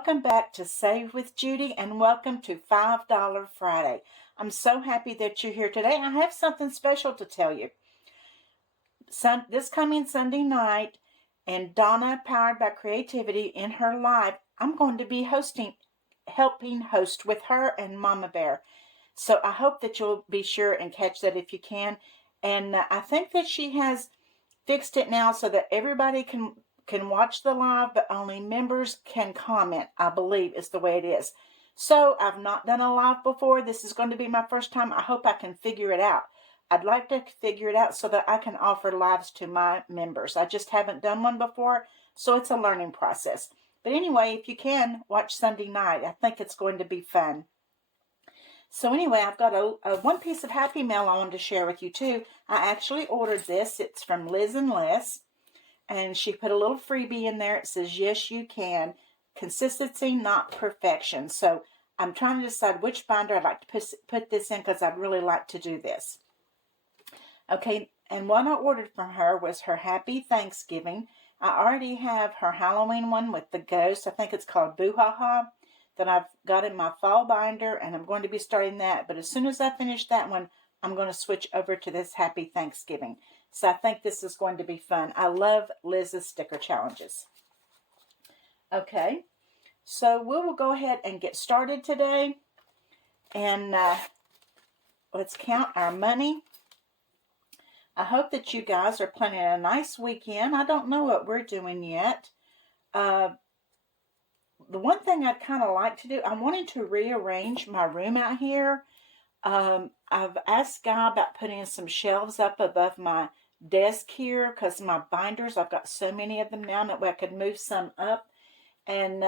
welcome back to Save with Judy, and welcome to $5 Friday. I'm so happy that you're here today. I have something special to tell you. This coming Sunday night, and Donna, Powered by Creativity, in her live, I'm going to be helping host with her and Mama Bear. So I hope that you'll be sure and catch that if you can. And I think that she has fixed it now so that everybody can watch the live, but only members can comment, I believe is the way it is. So I've not done a live before. This is going to be my first time. I hope I can figure it out. I'd like to figure it out so that I can offer lives to my members. I just haven't done one before, so it's a learning process. But anyway, if you can, watch Sunday night. I think it's going to be fun. So anyway, I've got a one piece of Happy Mail I wanted to share with you too. I actually ordered this. It's from Liz and Les. And she put a little freebie in there. It says, yes, you can. Consistency, not perfection. So I'm trying to decide which binder I'd like to put this in because I'd really like to do this. Okay, and what I ordered from her was her Happy Thanksgiving. I already have her Halloween one with the ghost. I think it's called Boo Ha Ha. That I've got in my fall binder, and I'm going to be starting that. But as soon as I finish that one, I'm going to switch over to this Happy Thanksgiving. So I think this is going to be fun. I love Liz's sticker challenges. Okay, so we will go ahead and get started today. And let's count our money. I hope that you guys are planning a nice weekend. I don't know what we're doing yet. The one thing I'd kind of like to do, I'm wanting to rearrange my room out here. I've asked Guy about putting some shelves up above my desk here because my binders, I've got so many of them now that I could move some up and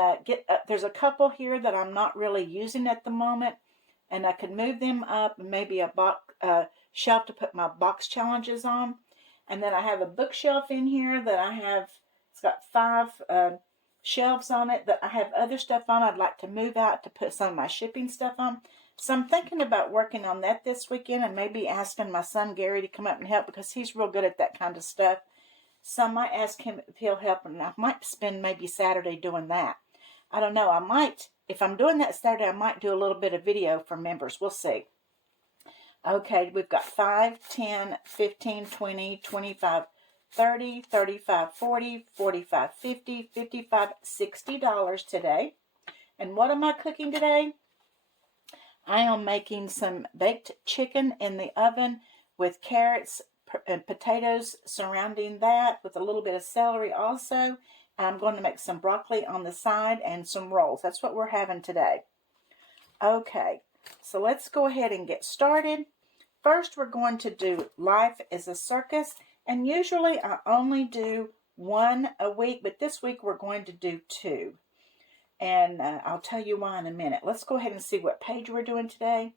there's a couple here that I'm not really using at the moment, and I could move them up and maybe a shelf to put my box challenges on. And then I have a bookshelf in here that I have, it's got 5 shelves on it that I have other stuff on. I'd like to move out to put some of my shipping stuff on. So I'm thinking about working on that this weekend and maybe asking my son Gary to come up and help because he's real good at that kind of stuff. So I might ask him if he'll help, and I might spend maybe Saturday doing that. I don't know. I might, if I'm doing that Saturday, I might do a little bit of video for members. We'll see. Okay, we've got 5, 10, 15, 20, 25, 30, 35, 40, 45, 50, 55, $60 today. And what am I cooking today? I am making some baked chicken in the oven with carrots and potatoes surrounding that with a little bit of celery also. I'm going to make some broccoli on the side and some rolls. That's what we're having today. Okay, so let's go ahead and get started. First, we're going to do Life is a Circus. And usually I only do 1 a week, but this week we're going to do 2. And I'll tell you why in a minute. Let's go ahead and see what page we're doing today.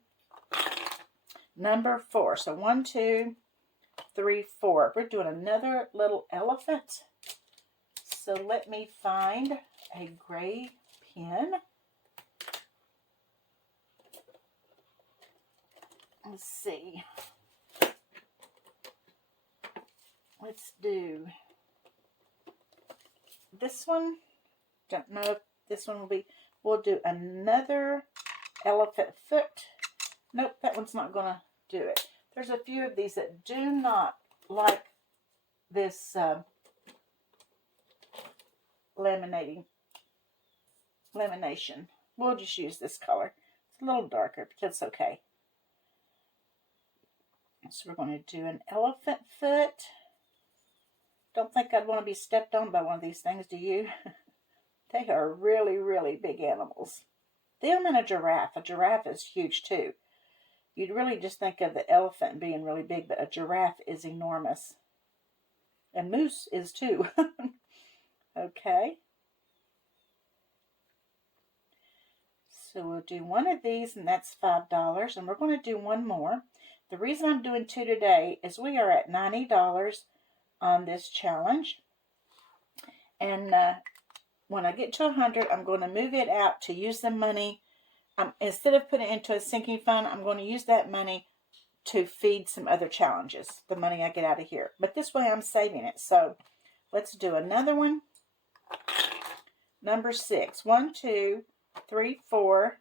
Number 4. So 1, 2, 3, 4. We're doing another little elephant. So let me find a gray pen. Let's see. Let's do this one. Don't know if this one will be. We'll do another elephant foot. Nope, that one's not going to do it. There's a few of these that do not like this lamination. We'll just use this color. It's a little darker, but that's okay. So we're going to do an elephant foot. Don't think I'd want to be stepped on by one of these things, do you? They are really, really big animals. Them and a giraffe. A giraffe is huge too. You'd really just think of the elephant being really big, but a giraffe is enormous. And moose is too. Okay. So we'll do one of these, and that's $5. And we're going to do one more. The reason I'm doing 2 today is we are at $90 on this challenge, and when I get to 100, I'm going to move it out to use the money. Instead of putting it into a sinking fund, I'm going to use that money to feed some other challenges, the money I get out of here. But this way I'm saving it. So let's do another one. number 6. 1, 2, 3, 4,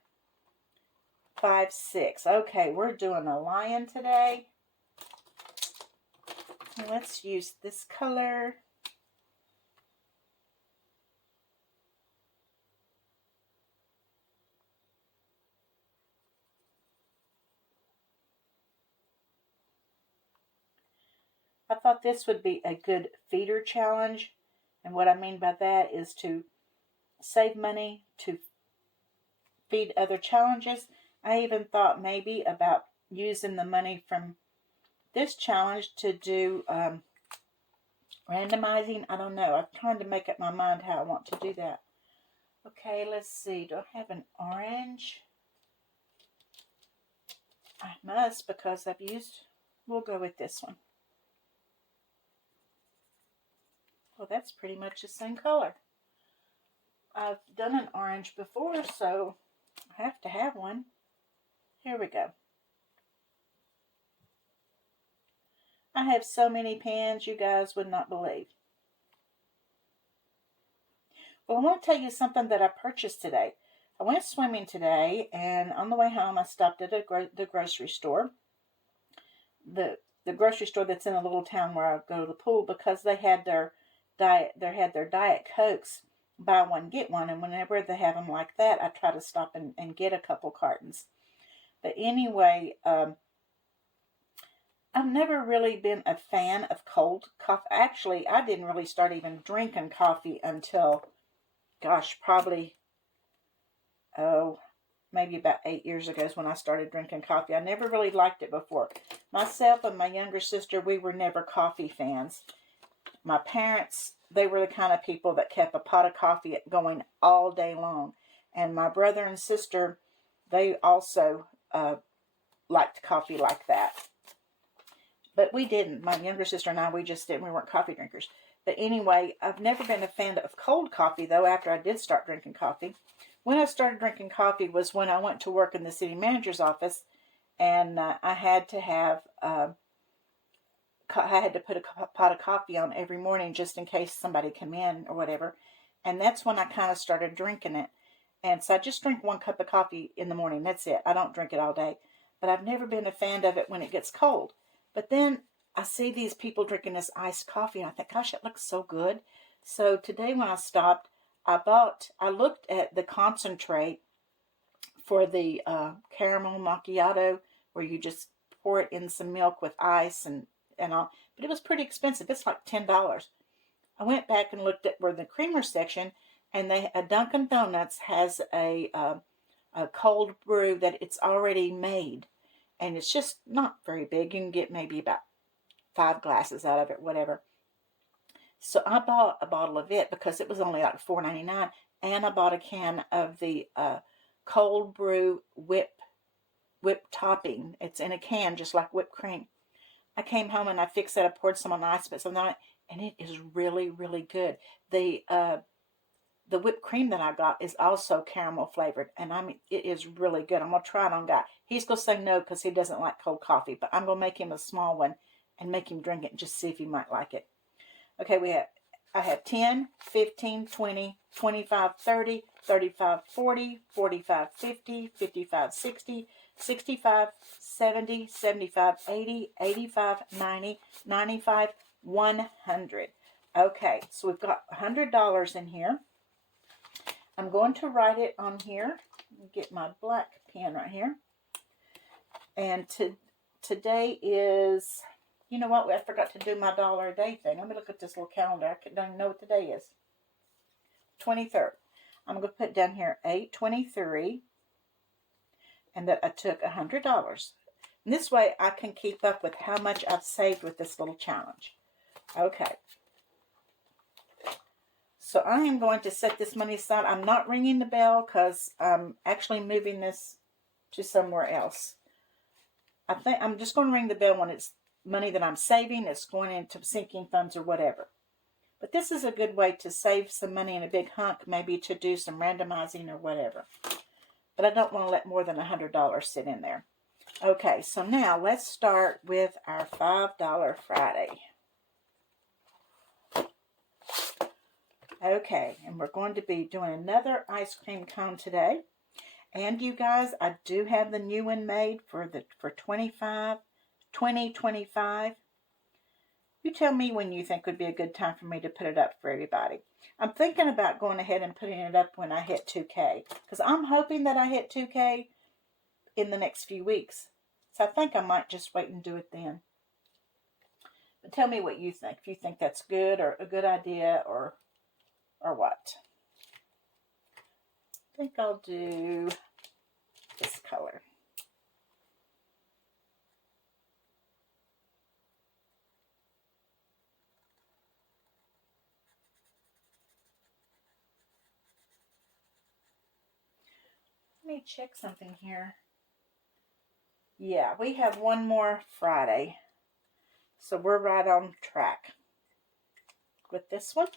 5, 6. Okay, we're doing a lion today. Let's use this color. I thought this would be a good feeder challenge. And what I mean by that is to save money to feed other challenges. I even thought maybe about using the money from this challenge to do randomizing. I don't know. I'm trying to make up my mind how I want to do that. Okay, let's see. Do I have an orange? I must, because I've used... We'll go with this one. Well, that's pretty much the same color. I've done an orange before, so I have to have one. Here we go. I have so many pens you guys would not believe. Well, I want to tell you something that I purchased today. I went swimming today, and on the way home, I stopped at the grocery store. The grocery store that's in a little town where I go to the pool, because they had their Diet Cokes, buy one, get one, and whenever they have them like that, I try to stop and get a couple cartons. But anyway, I've never really been a fan of cold coffee. Actually, I didn't really start even drinking coffee until, gosh, probably, maybe about 8 years ago is when I started drinking coffee. I never really liked it before. Myself and my younger sister, we were never coffee fans. My parents, they were the kind of people that kept a pot of coffee going all day long. And my brother and sister, they also liked coffee like that. But we didn't. My younger sister and I, we just didn't. We weren't coffee drinkers. But anyway, I've never been a fan of cold coffee, though, after I did start drinking coffee. When I started drinking coffee was when I went to work in the city manager's office, and I had to have... I had to put a pot of coffee on every morning just in case somebody came in or whatever. And that's when I kind of started drinking it. And so I just drink 1 cup of coffee in the morning. That's it. I don't drink it all day. But I've never been a fan of it when it gets cold. But then I see these people drinking this iced coffee, and I think, gosh, it looks so good. So today when I stopped, I looked at the concentrate for the caramel macchiato, where you just pour it in some milk with ice and all, but it was pretty expensive. It's like $10. I went back and looked at where the creamer section, and Dunkin' Donuts has a cold brew that it's already made, and it's just not very big. You can get maybe about 5 glasses out of it, whatever. So I bought a bottle of it because it was only like $4.99, and I bought a can of the cold brew whip topping. It's in a can, just like whipped cream. I came home and I fixed it. I poured some on ice, put some on it, and it is really, really good. The whipped cream that I got is also caramel flavored, and I mean, it is really good. I'm going to try it on Guy. He's going to say no because he doesn't like cold coffee, but I'm going to make him a small one and make him drink it and just see if he might like it. Okay, I have 10, 15, 20, 25, 30, 35, 40, 45, 50, 55, 60, 65, 70, 75, 80, 85, 90, 95, 100. Okay, so we've got $100 in here. I'm going to write it on here. Get my black pen right here. And today is, you know what? I forgot to do my $1 a day thing. Let me look at this little calendar. I don't even know what the day is. 23rd. I'm going to put down here 8/23. And that I took $100. And this way I can keep up with how much I've saved with this little challenge. Okay. So I am going to set this money aside. I'm not ringing the bell because I'm actually moving this to somewhere else. I think I'm just going to ring the bell when it's money that I'm saving. It's going into sinking funds or whatever. But this is a good way to save some money in a big hunk, maybe to do some randomizing or whatever. But I don't want to let more than $100 sit in there. Okay, so now let's start with our $5 Friday. Okay, and we're going to be doing another ice cream cone today. And you guys, I do have the new one made for 2025. You tell me when you think would be a good time for me to put it up for everybody. I'm thinking about going ahead and putting it up when I hit 2K. Because I'm hoping that I hit 2K in the next few weeks. So I think I might just wait and do it then. But tell me what you think. If you think that's good or a good idea or what. I think I'll do this color. Let me check something here. Yeah, we have one more Friday. So we're right on track with this one.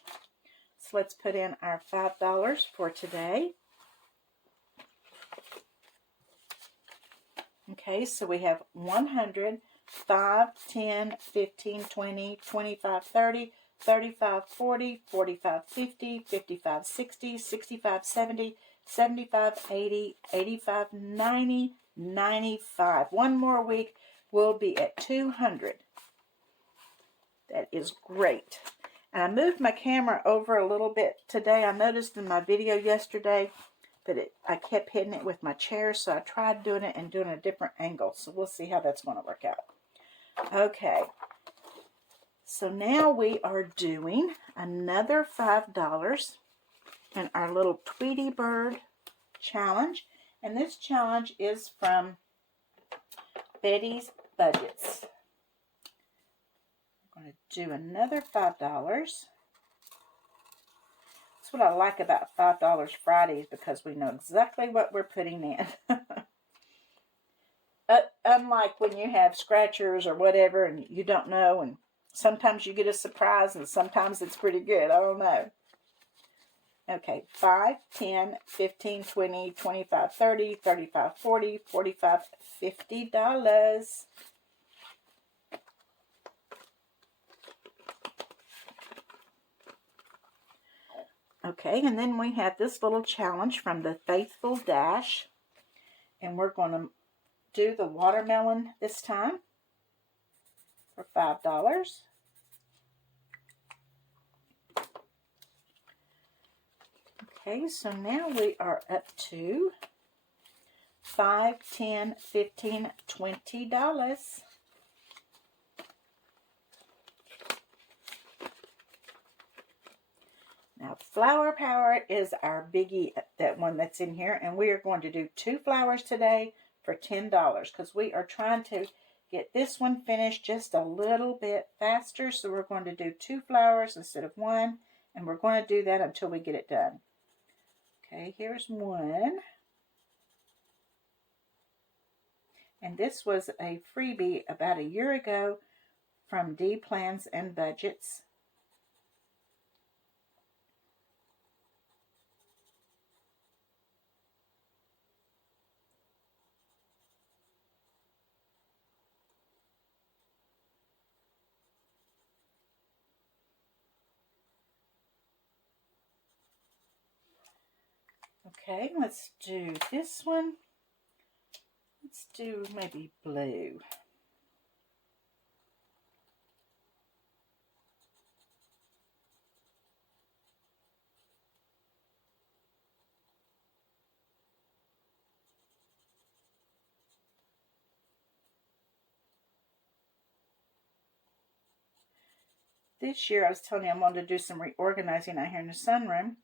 So let's put in our $5 for today. Okay, so we have 100, 5, 10, 15, 20, 25, 30, 35, 40, 45, 50, 55, 60, 65, 70, 75, 80, 85, 90, 95. One more week, we'll be at 200. That is great. And I moved my camera over a little bit today. I noticed in my video yesterday that I kept hitting it with my chair, so I tried doing it and doing a different angle. So we'll see how that's going to work out. Okay. So now we are doing another $5 in our little Tweety Bird challenge. And this challenge is from Betty's Budgets. I'm going to do another $5. That's what I like about $5 Fridays, because we know exactly what we're putting in. Unlike when you have scratchers or whatever and you don't know, and sometimes you get a surprise and sometimes it's pretty good. I don't know. Okay, 5, 10, 15, 20, 25, 30, 35, 40, 45, $50. Okay, and then we have this little challenge from the Faithful Dash. And we're going to do the watermelon this time for $5. Okay, so now we are up to $5, $10, $15, $20. Now, Flower Power is our biggie, that one that's in here, and we are going to do 2 flowers today for $10 because we are trying to get this one finished just a little bit faster. So we're going to do 2 flowers instead of 1, and we're going to do that until we get it done. Okay, here's one. And this was a freebie about a year ago from D Plans and Budgets. Okay, let's do this one. Let's do maybe blue. This year, I was telling you I wanted to do some reorganizing out here in the sunroom.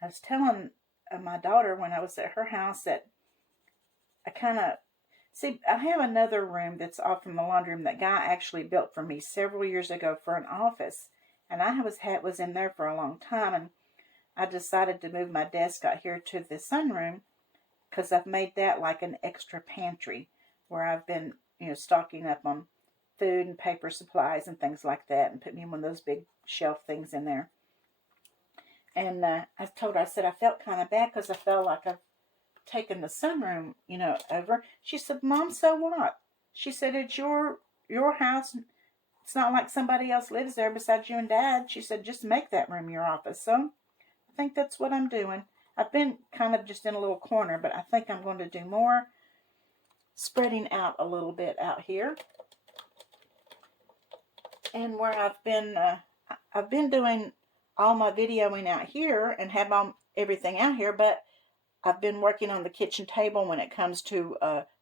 I was telling my daughter when I was at her house that I have another room that's off from the laundry room that guy actually built for me several years ago for an office. And I was in there for a long time, and I decided to move my desk out here to the sunroom because I've made that like an extra pantry where I've been, stocking up on food and paper supplies and things like that, and put me in one of those big shelf things in there. And I told her, I said I felt kind of bad because I felt like I've taken the sunroom, over. She said, Mom, so what? She said, it's your house. It's not like somebody else lives there besides you and Dad. She said, just make that room your office. So I think that's what I'm doing. I've been kind of just in a little corner, but I think I'm going to do more spreading out a little bit out here. And where I've been doing all my videoing out here and have everything out here, but I've been working on the kitchen table when it comes to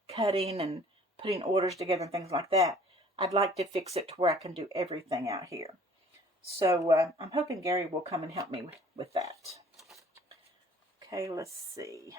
cutting and putting orders together and things like that. I'd like to fix it to where I can do everything out here. So I'm hoping Gary will come and help me with that. Okay, let's see.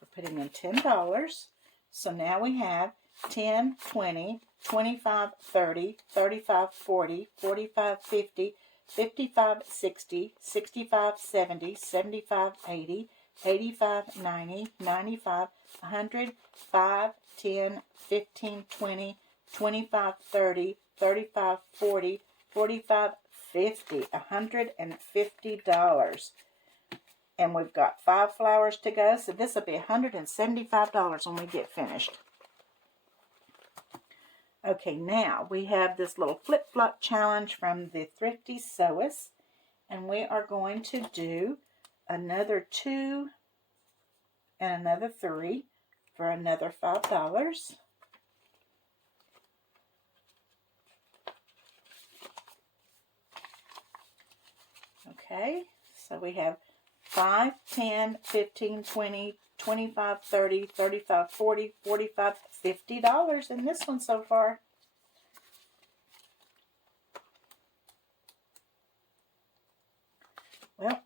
We're putting in $10. So now we have 10, 20, 25, 30, 35, 40, 45, 50, 55, 60, 65, 70, 75, 80, 85, 90, 95, 100, 5, 10, 15, 20, 25, 30, 35, 40, 45, 50, $150. And we've got 5 flowers to go, so this will be $175 when we get finished. Okay, now we have this little flip-flop challenge from the Thrifty SE, and we are going to do another 2 and another 3 for another $5. Okay, so we have 5, 10, 15, 20, 25, 30, 35, 40, 45, $50 in this one so far. Well,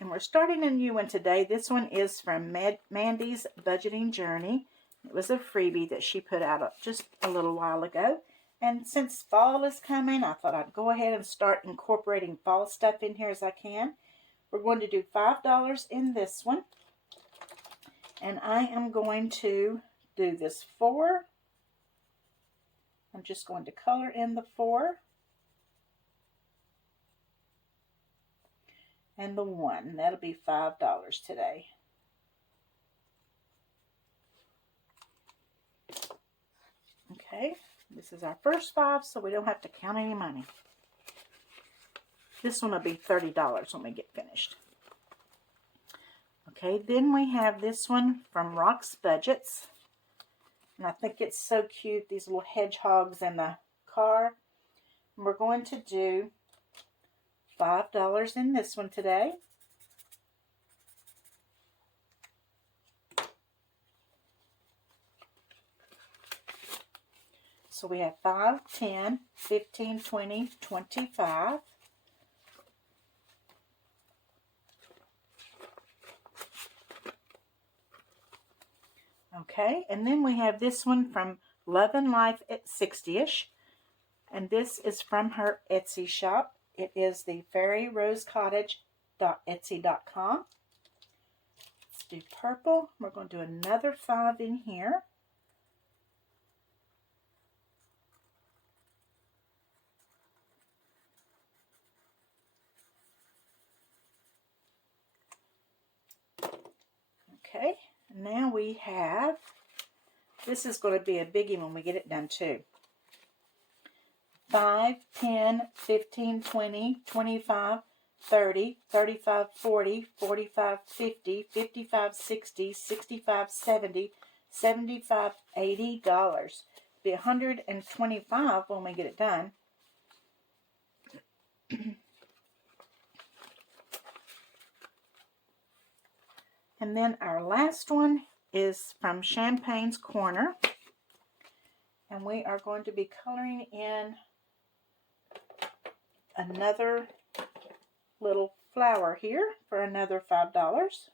and we're starting a new one today. This one is from Mandys Budgeting Journey. It was a freebie that she put out just a little while ago. And since fall is coming, I thought I'd go ahead and start incorporating fall stuff in here as I can. We're going to do $5 in this one. And I am going to do this 4. I'm just going to color in the 4. And the 1. That'll be $5 today. Okay. This is our first 5, so we don't have to count any money. This one will be $30 when we get finished. Okay, then we have this one from Rock's Budgets. And I think it's so cute, these little hedgehogs in the car. And we're going to do $5 in this one today. So we have 5, 10, 15, 20, 25. Okay, and then we have this one from Love and Life at 60ish. And this is from her Etsy shop. It is the fairyrosecottage.etsy.com. Let's do purple. We're going to do another 5 in here. Okay, now we have, this is going to be a biggie when we get it done too. 5, 10, 15, 20, 25, 30, 35, 40, 45, 50, 55, 60, 65, 70, 75, $80. Be $125 when we get it done. And then our last one is from Champagne's Corner. And we are going to be coloring in another little flower here for another $5.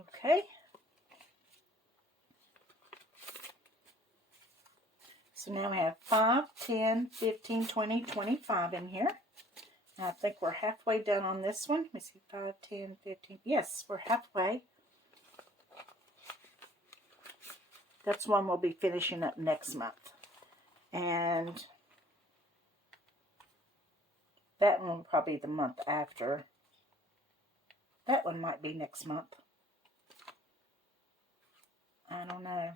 Okay. So now we have 5, 10, 15, 20, 25 in here. And I think we're halfway done on this one. Let me see, 5, 10, 15. Yes, we're halfway. That's one we'll be finishing up next month. And that one will probably be the month after. That one might be next month. I don't know.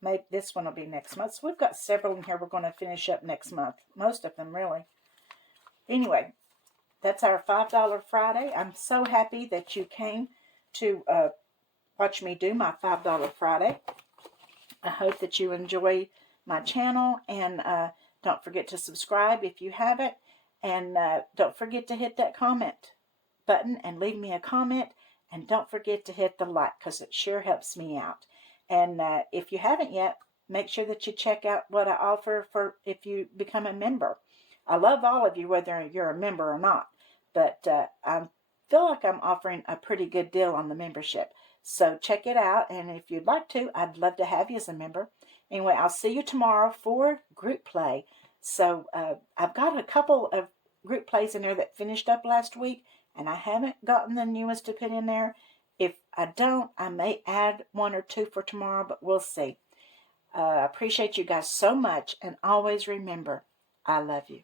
Maybe this one will be next month. So we've got several in here we're going to finish up next month. Most of them, really. Anyway, that's our $5 Friday. I'm so happy that you came to watch me do my $5 Friday. I hope that you enjoy my channel. And don't forget to subscribe if you haven't. And don't forget to hit that comment button and leave me a comment. And don't forget to hit the like, because it sure helps me out. And if you haven't yet, make sure that you check out what I offer for if you become a member. I love all of you, whether you're a member or not. But I feel like I'm offering a pretty good deal on the membership. So check it out. And if you'd like to, I'd love to have you as a member. Anyway, I'll see you tomorrow for group play. So I've got a couple of group plays in there that finished up last week. And I haven't gotten the newest to put in there. If I don't, I may add one or two for tomorrow, but we'll see. I appreciate you guys so much. And always remember, I love you.